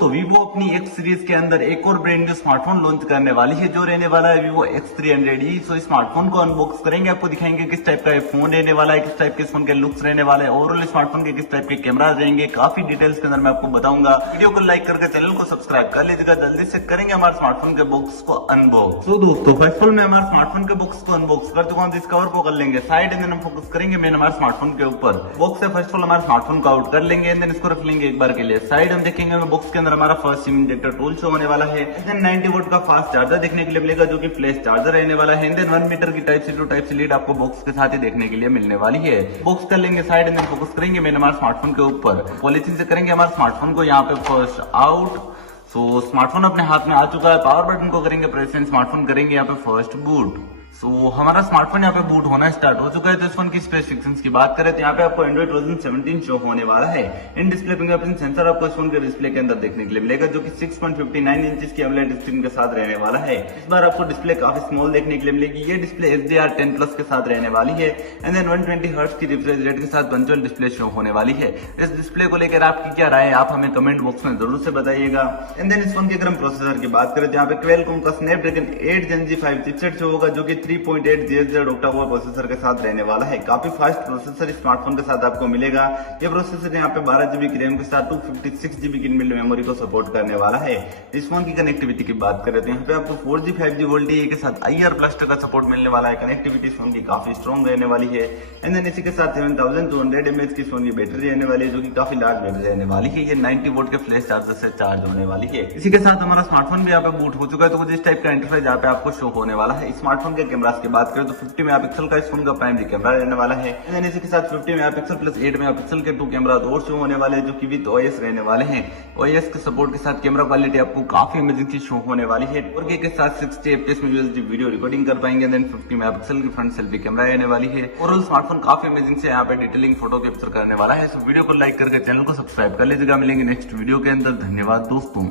दोस्तों वीवो अपनी x series के अंदर एक और ब्रांड न्यू स्मार्टफोन लॉन्च करने वाली है जो रहने वाला है वीवो X300E। सो इस स्मार्टफोन को अनबॉक्स करेंगे, आपको दिखाएंगे किस टाइप का ये फोन रहने वाला है, किस टाइप के इस फोन के लुक्स रहने वाले हैं, ओवरऑल स्मार्टफोन के किस टाइप के कैमरा रहेंगे, काफी डिटेल्स के अंदर मैं आपको बताऊंगा। वीडियो को लाइक करके चैनल को सब्सक्राइब कर लीजिएगा। जल्दी से करेंगे हमारे स्मार्टफोन के बॉक्स को अनबॉक्स। तो दोस्तों फर्स्ट ऑफ ऑल मैं हमारे स्मार्टफोन के बॉक्स को अनबॉक्स कर चुका हूँ। इस कवर को कर लेंगे साइड एंड देन हम फोकस करेंगे मेन हमारे स्मार्टफोन के ऊपर। बॉक्स से फर्स्ट ऑफ ऑल हमारे स्मार्टफोन को आउट कर लेंगे एंड देन इसको रख लेंगे एक बार के लिए साइड। हम देखेंगे बॉक्स के अंदर हमारा first SIM injector tool show होने वाला है। देन 90 वोल्ट का फास्ट चार्जर देखने के लिए मिलेगा जो कि फ्लैश चार्जर रहने वाला है। देन 1 मीटर की type C to type C lead आपको बॉक्स के साथ ही देखने के लिए मिलने वाली है। बॉक्स कर लेंगे साइड एंड देन फोकस करेंगे मेन हमारे स्मार्टफोन के ऊपर। पॉलीथिन से करेंगे हमारे स्मार्टफोन को यहाँ पे फर्स्ट आउट। सो स्मार्टफोन अपने हाथ में आ चुका है। पावर बटन को करेंगे प्रेस एंड स्मार्टफोन करेंगे यहाँ पे फर्स्ट बूट। सो हमारा स्मार्टफोन यहाँ पे बूट होना स्टार्ट हो चुका है। तो इस फोन की स्पेसिफिकेशंस की बात करें तो यहाँ पे आपको एंड्रॉइड वर्जन 17 शो होने वाला है। इन डिस्प्ले फिंगरप्रिंट सेंसर आपको इस फोन के डिस्प्ले के अंदर देखने के लिए मिलेगा जो कि 6.59 इंच की एमोलेड स्क्रीन के साथ रहने वाला है। इस बार आपको डिस्प्ले काफी स्मॉल देखने के लिए मिलेगी। ये डिस्प्ले HDR10 प्लस के साथ रहने वाली है एंड देन 120 हर्ट्ज की रिफ्रेश रेट के साथ पंचुअल डिस्प्ले शो होने वाली है। इस डिस्प्ले को लेकर आपकी क्या राय है आप हमें कमेंट बॉक्स में जरूर से बताइएगा। एंड देन इस फोन के अगर हम प्रोसेसर की बात करें तो यहाँ पे क्वेलकॉम का Snapdragon 8 Gen Z 5 chipset show होगा जो कि 3.8 GHz ऑक्टा-कोर प्रोसेसर के साथ रहने वाला है। काफी फास्ट प्रोसेसर इस स्मार्टफोन के साथ आपको मिलेगा। ये प्रोसेसर यहाँ पे 12 GB की रैम के साथ 256 GB की इनबिल्ट मेमोरी को सपोर्ट करने वाला है। इस फोन की कनेक्टिविटी की बात करें तो यहाँ पे आपको 4G 5G वोल्टी के साथ IR+ का सपोर्ट मिलने वाला है। कनेक्टिविटी फोन की काफी स्ट्रॉन्ग रहने वाली है एंड देन इसी के साथ 7200 mAh की फोन की बैटरी रहने वाली है जो कि काफी लार्ज बैटरी रहने वाली है। ये 90 वोल्ट के फ्लैश चार्जर से चार्ज होने वाली है। इसी के साथ हमारा स्मार्टफोन भी यहाँ पे बूट हो चुका है। तो कुछ इस टाइप का इंटरफेस यहाँ पे आपको शो होने वाला है। स्मार्टफोन के कैमरास की बात करें तो 50 मेगापिक्सल का इस फोन का प्राइमरी कैमरा रहने वाला है। इसी के साथ 50 मेगापिक्सल प्लस 8 मेगापिक्सल के 2 कैमरा और शो होने वाले हैं जो कि विद OIS रहने वाले हैं। OIS के सपोर्ट के साथ कैमरा क्वालिटी आपको काफी अमेजिंग सी शो होने वाली है। 4K के साथ 60 FPS में UHD वीडियो रिकॉर्डिंग कर पाएंगे। देन 50 मेगापिक्सल की फ्रंट सेल्फी कैमरा रहने वाली है। ओवरऑल स्मार्टफोन काफी अमेजिंग से यहाँ पे डिटेलिंग फोटो कैप्चर करने वाला है। सो वीडियो को लाइक करके चैनल को सब्सक्राइब कर लीजिएगा। मिलेंगे नेक्स्ट वीडियो के अंदर। धन्यवाद दोस्तों।